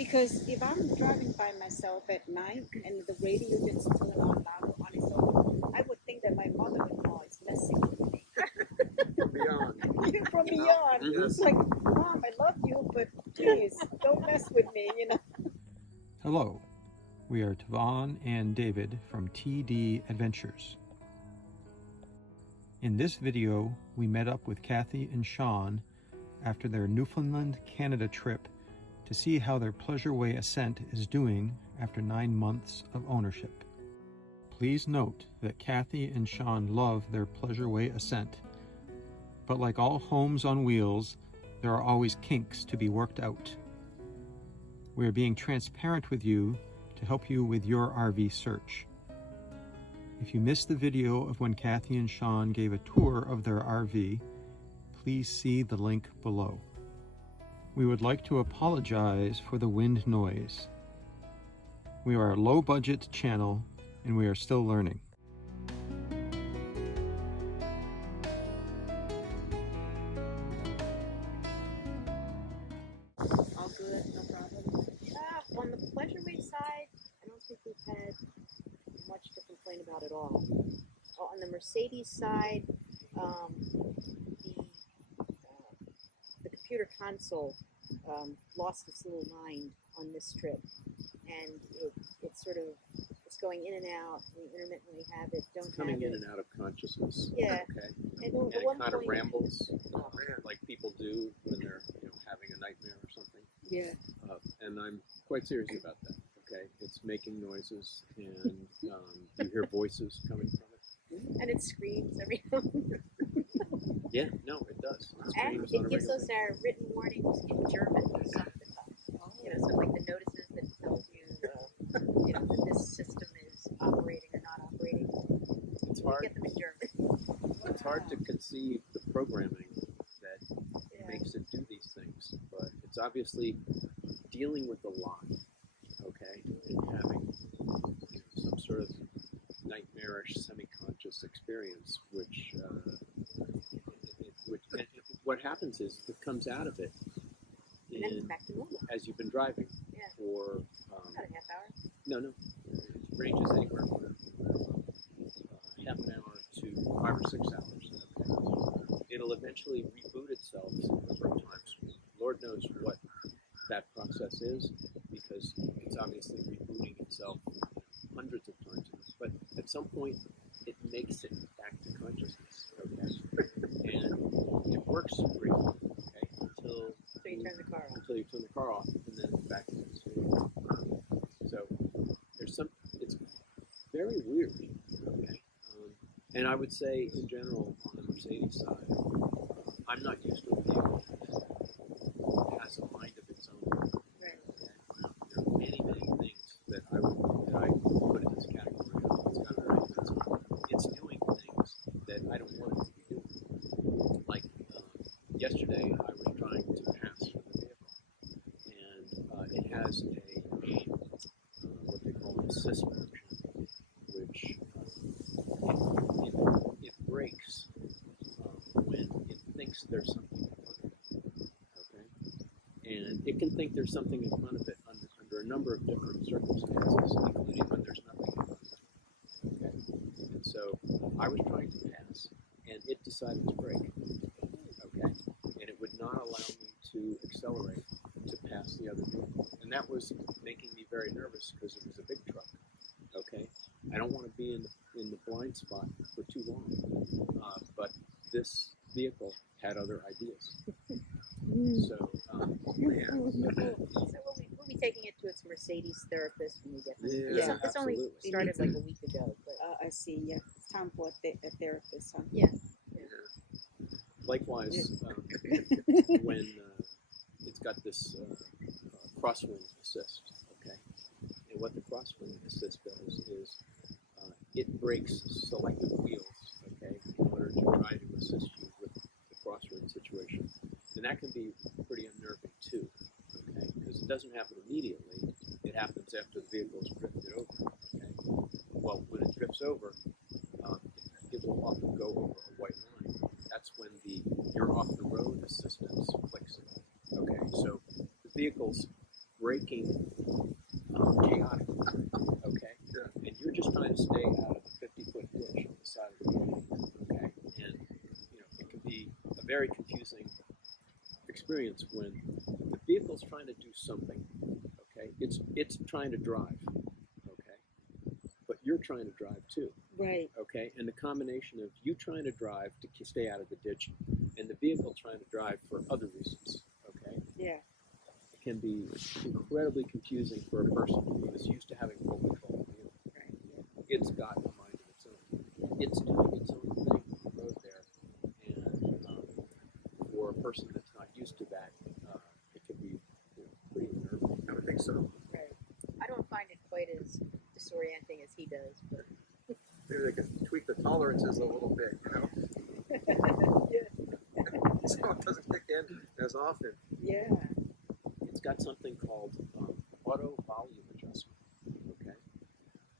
Because if I'm driving by myself at night and the radio just turn on loud on its own, I would think that my mother-in-law is messing with me. From beyond. From beyond. It's like, Mom, I love you, but please don't mess with me, you know. Hello, we are Tavon and David from TD Adventures. In this video, we met up with Kathy and Sean after their Newfoundland, Canada trip to see how their Pleasure-Way Ascent is doing after 9 months of ownership. Please note that Kathy and Sean love their Pleasure-Way Ascent, but like all homes on wheels, there are always kinks to be worked out. We are being transparent with you to help you with your RV search. If you missed the video of when Kathy and Sean gave a tour of their RV, please see the link below. We would like to apologize for the wind noise. We are a low-budget channel and we are still learning. All good, no problem. On the Pleasure-Way side, I don't think we've had much to complain about at all. On the Mercedes side, the computer console lost its little mind on this trip, and it's sort of going in and out. We intermittently have it, don't Coming have in it. and out of consciousness. Yeah. Okay. And And at it one kind of point, rambles, like people do when they're having a nightmare or something. yeah. And I'm quite serious about that. Okay. It's making noises, and you hear voices coming from it. And it screams every now and then. Yeah. No, it does. And screams on a it gives regular us our written warnings in German some of the time. So like the notices that tells you, that this system is operating or not operating. It's We hard. get them in German. It's hard to conceive the programming that Yeah. makes it do these things, but it's obviously dealing with a lot, okay, and having some sort of nightmarish, semi-conscious experience, which what happens is it comes out of it And then it's back to normal. as you've been driving Yeah. for About a half hour. no, it ranges anywhere from half an hour to 5 or 6 hours. Okay. It'll eventually reboot itself a number of times. Lord knows what that process is, because it's obviously rebooting itself hundreds of times. But at some point, it makes it back to consciousness. Okay, and it works briefly. Okay, until you turn the car on. Until you turn the car off, and then it's back to zero. So it's very weird. Okay, and I would say in general on the Mercedes side, I'm not used to a vehicle that has a mind of its own. Right. There are many things that I put in this category. It's got a mind of its own. It's doing things that I don't want it to be doing. Like yesterday, I was trying to pass with the vehicle, and it has what they call an assist function, which it brakes when it thinks there's something in front of it. Okay, and it can think there's something in front of it under a number of different circumstances, including when there's nothing in front of it. Okay, and so I was trying to pass, and it decided to brake. Okay, and it would not allow me to accelerate to pass the other vehicle, and that was making me very nervous because it was a big truck. Okay, I don't want to be in the blind spot for too long, but this vehicle had other ideas. So, So we'll be taking it to its Mercedes therapist when we get there. Yeah, It's only absolutely. started like a week ago, but I see. Yeah, it's time for a therapist. Huh? yeah. Likewise, when it's got this crosswind assist, okay, and what the crosswind assist does is it brakes selective wheels, okay, in order to try to assist you with the crosswind situation, and that can be pretty unnerving too, okay, because it doesn't happen immediately. It happens after the vehicle is drifted over. Okay, well, when it drifts over, it will often go over a white line. That's when you're off the road assistance clicks in. Okay, so the vehicle's braking chaotic. Okay? Yeah. And you're just trying to stay out of the 50-foot ditch on the side of the road. Okay? And, it can be a very confusing experience when the vehicle's trying to do something. Okay? It's trying to drive. Okay? But you're trying to drive too. Right. Okay, and the combination of you trying to drive to stay out of the ditch and the vehicle trying to drive for other reasons, okay, Yeah. it can be incredibly confusing for a person who is used to having full control of the vehicle. Right. Yeah. It's got a mind of its own. It's doing its own thing on the road there, and for a person that's not used to that, it can be pretty unnerving. I would think so. Right. I don't find it quite as disorienting as he does, but Maybe they can tweak the tolerances a little bit, so it doesn't kick in as often. Yeah. It's got something called auto volume adjustment, okay,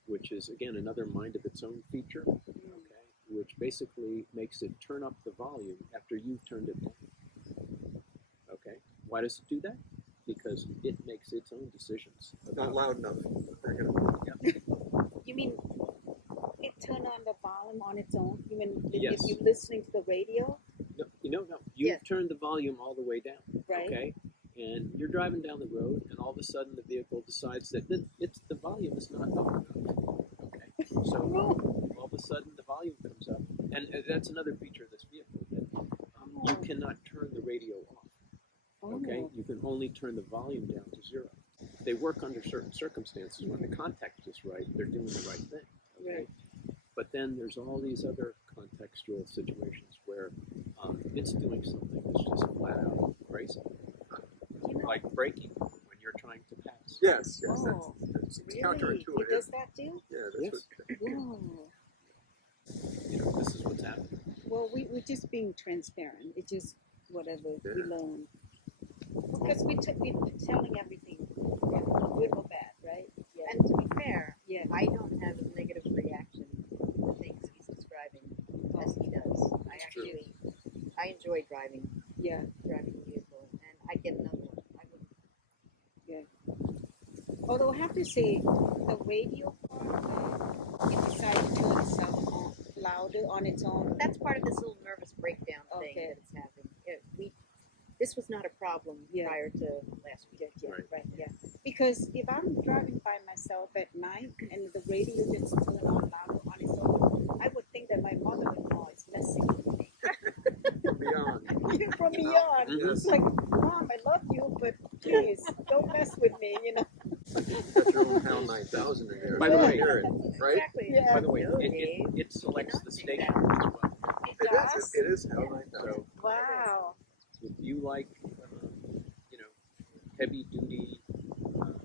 which is again another mind of its own feature, okay, which basically makes it turn up the volume after you've turned it down. Okay, why does it do that? Because it makes its own decisions. Not loud enough. They're gonna, You mean it turned on the volume on its own? You mean Yes. if you're listening to the radio? No. You've Yeah. turned the volume all the way down. Right. Okay, and you're driving down the road, and all of a sudden the vehicle decides that the volume is not up enough. Okay, so all of a sudden the volume comes up, and that's another feature of this vehicle that you cannot turn the radio off. Okay, you can only turn the volume down to 0. They work under certain circumstances. When the context is right, they're doing the right thing. Okay? Right. But then there's all these other contextual situations where it's doing something that's just flat out crazy. Like braking when you're trying to pass. yes, Oh, that's really? counterintuitive. It does that too? Yeah, that's Yes. Whoa. This is what's happening. Well, we're just being transparent. It's just whatever we Yeah. learn. Because we're telling everything, good or bad, right? Yeah. and to be fair, Yeah. I don't have as negative a reaction to things he's describing as he does. I enjoy driving Yeah. the vehicle, and I'd get another one. I would. Although I have to say, the radio part, it decided to turn itself on louder on its own. That's part of this little nervous breakdown thing Okay. that it's having. This was not a problem Yeah. prior to last week. Yeah, Right. right, yeah. Because if I'm driving by myself at night and the radio just turn on louder on its own, I would think that my mother-in-law is messing with me. beyond. From beyond. Yes. It's like, Mom, I love you, but please don't mess with me, Got your own HAL 9000 in there. By the You way- hear it, right? Exactly. Yeah. By the way, No, it Dave. selects cannot the do station that. as well. It It does? is. It is HAL 9000. So Wow. if you like, heavy duty,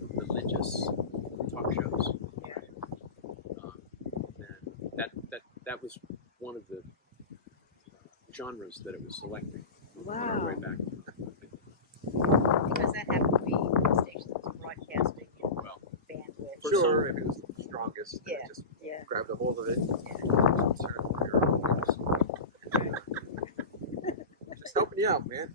religious talk shows, then that was one of the genres that it was selecting. Wow. Right back. Because that happened to be the station that was broadcasting in Well, bandwidth. For Sure, if it was the strongest, then Yeah. it just Yeah. grabbed a hold of it. Just helping you out, man.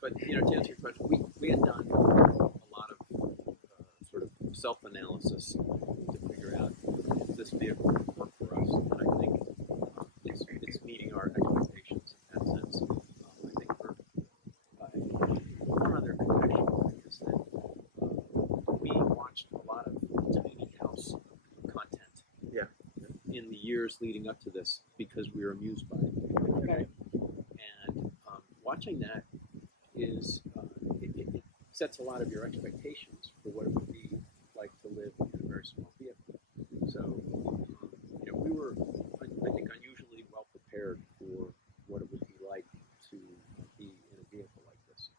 but to answer your question, we had done a lot of sort of self-analysis to figure out if this vehicle would work for us, and I think it's meeting our expectations in that sense. I think for one other connection is that we watched a lot of tiny house content. Yeah. In the years leading up to this, because we were amused by it. Okay. And watching that is it sets a lot of your expectations for what it would be like to live in a very small vehicle. So we were, I think, unusually well prepared for what it would be like to be in a vehicle like this.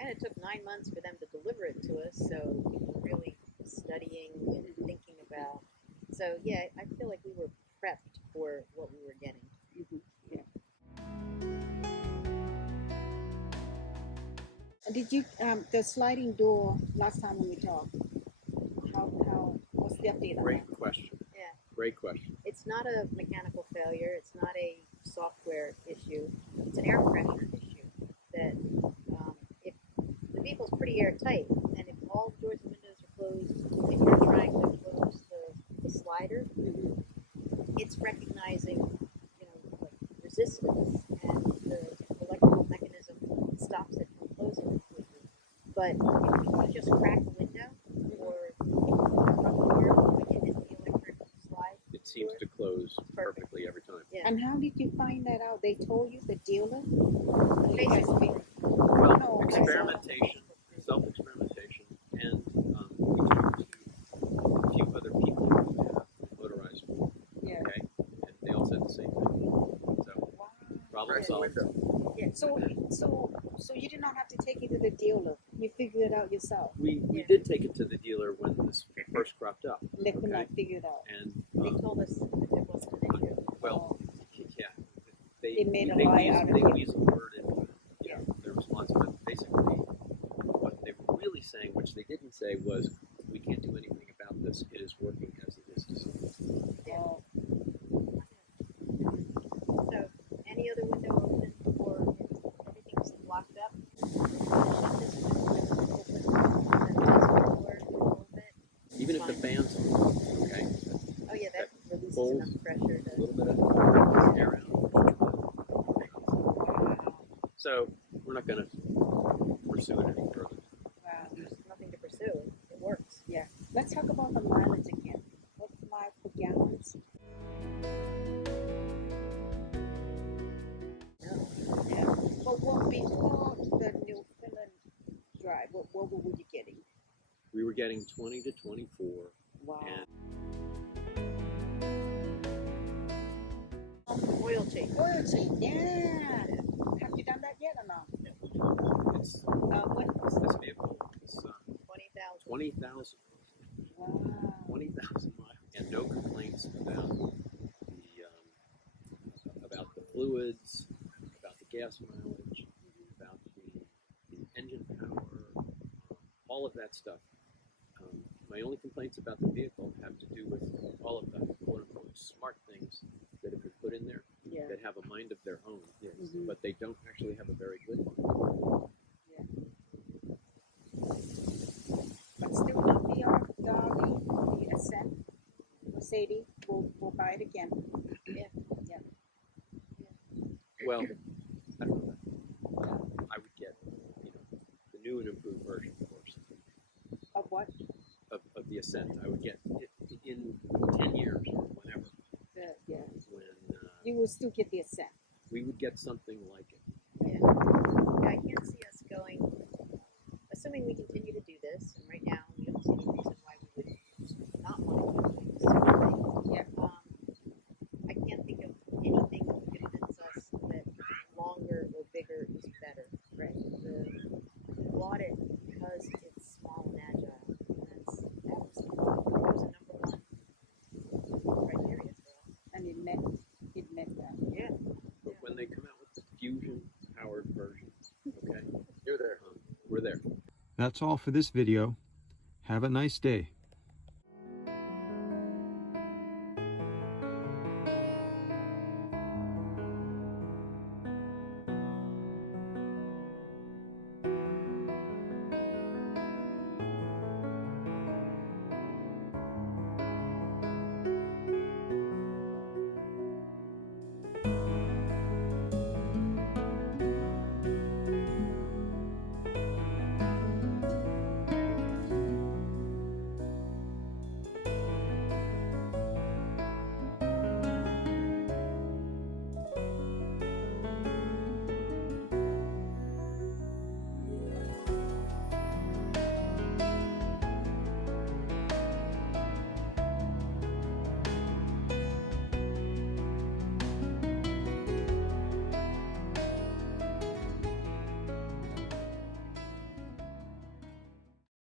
And it took 9 months for them to deliver it to us, so we were really studying and thinking about. So yeah, I feel like we were prepped for what we were getting. Yeah. And did you the sliding door last time when we talked? How what's the update on Great that? question. Yeah. Great question. It's not a mechanical failure. It's not a software issue. It's an air pressure issue that vehicle's pretty airtight, and if all doors and windows are closed, and you're trying to close the slider, it's recognizing, like resistance, and the electrical mechanism stops it from closing completely. But if you just crack a window or rub the door when you hit the electric slide, It seems to close perfectly every time. yeah. And how did you find that out? They told you, the dealer? Basically, Well, No, I saw experimentation, self-experimentation, and we talked to a few other people who have motorized, Yeah. okay, and they all said the same thing. So, Wow. problem Crack the solved. window. yeah. So you did not have to take it to the dealer. You figured it out yourself. We Yeah. did take it to the dealer when this first cropped up, They could okay, not figure it out. and They told us that it wasn't an issue. well, yeah, They made a they lie weasel- out of they it. weasel word into their response, but basically what they were really saying, which they didn't say, was we can't do anything about this. It is working as it is designed. Oh, So, any other window open or everything's locked up? Shut this window open, and close the door a little bit. Even if the fan's on, okay, Oh yeah, that releases pulls enough pressure a to. little bit of air out. So we're not going to pursue it any further. wow. There's nothing to pursue. It works. Yeah. Let's talk about the mileage again. What's mile per gallons? No. Yeah. But what before the Newfoundland drive, what were you getting? We were getting 20 to 24, Wow. and Oil change. Oil change, yeah. Have you done that yet or not? it's What? this vehicle is 20,000. 20,000 Wow. 20,000 miles, and no complaints about the fluids, about the gas mileage, about the engine power, all of that stuff. My only complaints about the vehicle have to do with all of the quote-unquote smart things that have been put in there Yeah. that have a mind of their own, Mhm. but they don't actually have a very good mind. But still, the Darby, the Ascent, Mercedes, we'll buy it again. Well, I don't know. I would get, the new and improved version, of course, Of what? of the Ascent. I would get it in 10 years or whenever, Yeah. when You will still get the Ascent. we would get something like it. Yeah. Yeah, I can't see us going, assuming we continue to do this, and right now we don't see any reason why we would not want to do things. Yeah. I can't think of anything that would convince us that longer or bigger is better. Right. We bought it because it's small and agile. And that was the number one criteria for us. And it met that. Yeah. But when they come out with the fusion-powered version, okay, You're there. we're there. That's all for this video. Have a nice day.